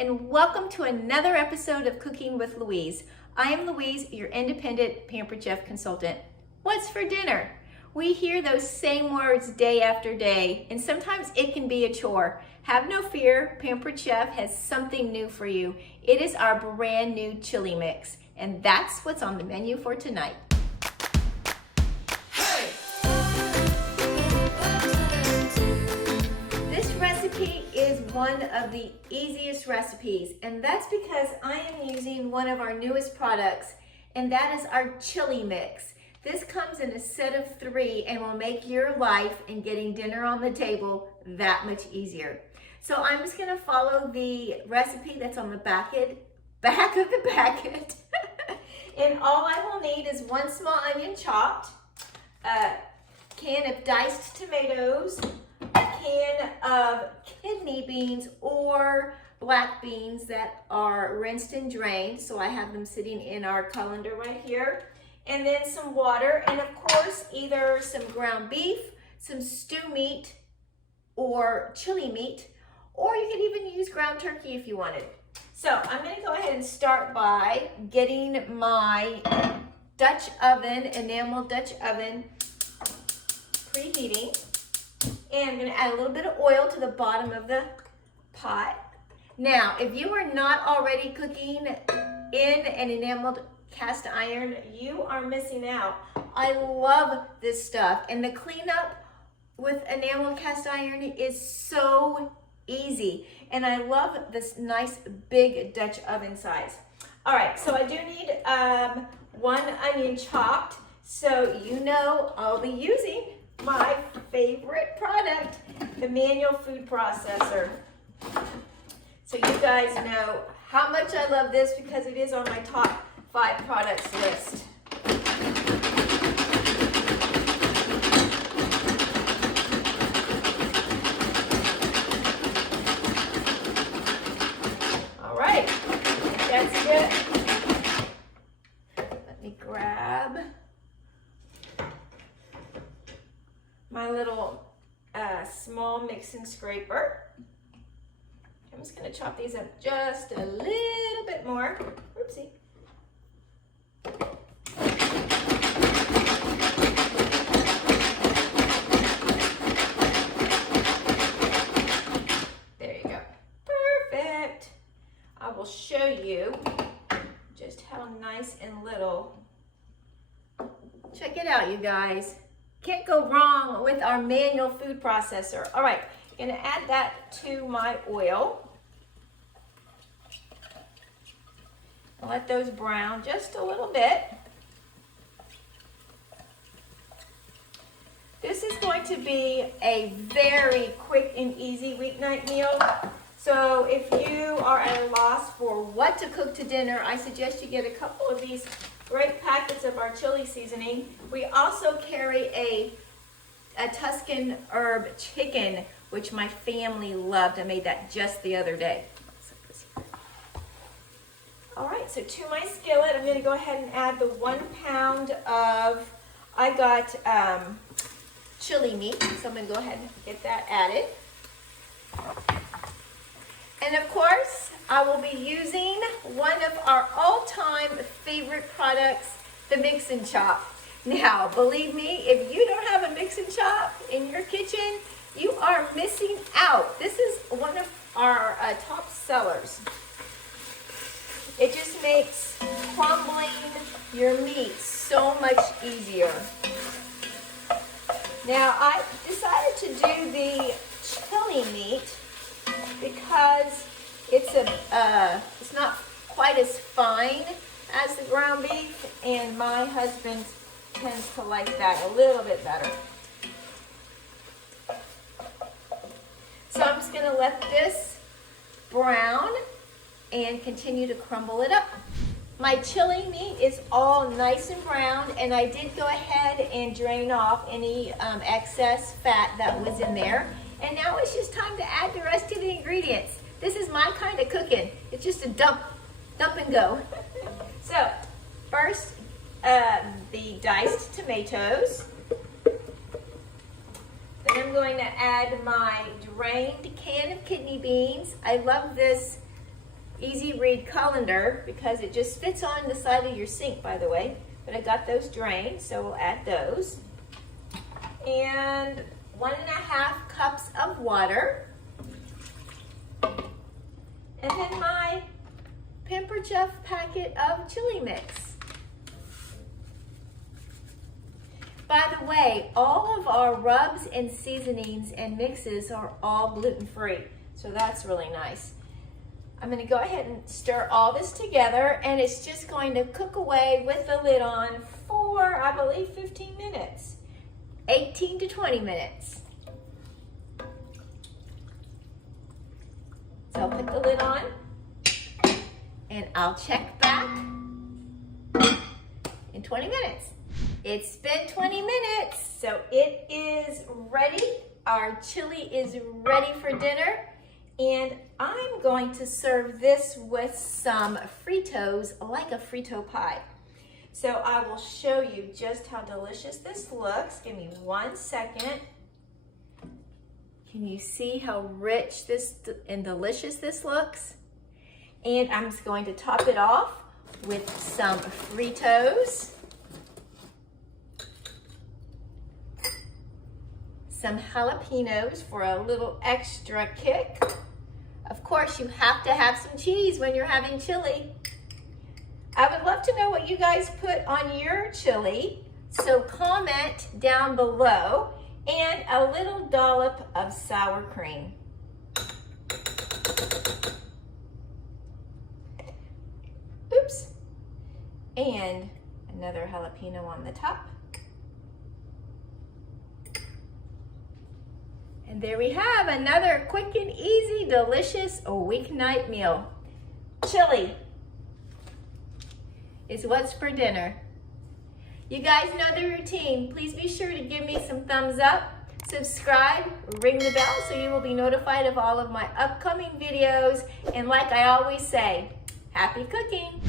and welcome to another episode of Cooking with Louise. I am Louise, your Independent Pampered Chef Consultant. What's for dinner? We hear those same words day after day, and sometimes it can be a chore. Have no fear, Pampered Chef has something new for you. It is our brand new chili mix, and that's what's on the menu for tonight. This recipe is one of the easiest recipes, and that's because I am using one of our newest products, and that is our chili mix. This comes in a set of 3 and will make your life and getting dinner on the table that much easier. So I'm just gonna follow the recipe that's on the back of the packet. And all I will need is 1 small onion chopped, a can of diced tomatoes, a can of kidney beans or black beans that are rinsed and drained. So I have them sitting in our colander right here. And then some water, and of course, either some ground beef, some stew meat, or chili meat, or you could even use ground turkey if you wanted. So I'm gonna go ahead and start by getting my Dutch oven, enamel Dutch oven, preheating. And I'm gonna add a little bit of oil to the bottom of the pot. Now, if you are not already cooking in an enameled cast iron, you are missing out. I love this stuff, and the cleanup with enameled cast iron is so easy, and I love this nice big Dutch oven size. All right, so I do need 1 onion chopped, so you know I'll be using my favorite product, the manual food processor. So you guys know how much I love this because it is on my top 5 products list. All right, that's good. Let me grab my little small mixing scraper. I'm just gonna chop these up just a little bit more. Oopsie. There you go. Perfect. I will show you just how nice and little. Check it out, you guys. Can't go wrong with our manual food processor. All right, I'm gonna add that to my oil. I'll let those brown just a little bit. This is going to be a very quick and easy weeknight meal. So if you are at a loss for what to cook to dinner, I suggest you get a couple of these great packets of our chili seasoning. We also carry a Tuscan herb chicken, which my family loved. I made that just the other day. All right, so to my skillet, I'm gonna go ahead and add the 1 pound of, I got chili meat, so I'm gonna go ahead and get that added. And of course, I will be using one of our all-time favorite products, the Mix and Chop. Now, believe me, if you don't have a Mix and Chop in your kitchen, you are missing out. This is one of our top sellers. It just makes crumbling your meat so much easier. Now, I decided to do the chili meat because it's not quite as fine as the ground beef, and my husband tends to like that a little bit better. So I'm just gonna let this brown and continue to crumble it up. My chili meat is all nice and brown, and I did go ahead and drain off any excess fat that was in there. And now it's just time to add the rest of the ingredients. This is my kind of cooking. It's just a dump and go. So first, the diced tomatoes. Then I'm going to add my drained can of kidney beans. I love this easy read colander because it just fits on the side of your sink, by the way. But I got those drained, so we'll add those. And 1.5 cups of water. And then my Pampered Chef packet of chili mix. By the way, all of our rubs and seasonings and mixes are all gluten-free, so that's really nice. I'm going to go ahead and stir all this together, and it's just going to cook away with the lid on for, I believe, 15 minutes. 18 to 20 minutes. So I'll put the lid on, and I'll check back in 20 minutes. It's been 20 minutes, so it is ready. Our chili is ready for dinner. And I'm going to serve this with some Fritos, like a Frito pie. So I will show you just how delicious this looks. Give me 1 second. Can you see how rich this and delicious this looks? And I'm just going to top it off with some Fritos, some jalapenos for a little extra kick. Of course, you have to have some cheese when you're having chili. I would love to know what you guys put on your chili, so comment down below. And a little dollop of sour cream. Oops. And another jalapeno on the top. And there we have another quick and easy, delicious weeknight meal. Chili is what's for dinner. You guys know the routine. Please be sure to give me some thumbs up, subscribe, ring the bell so you will be notified of all of my upcoming videos. And like I always say, happy cooking.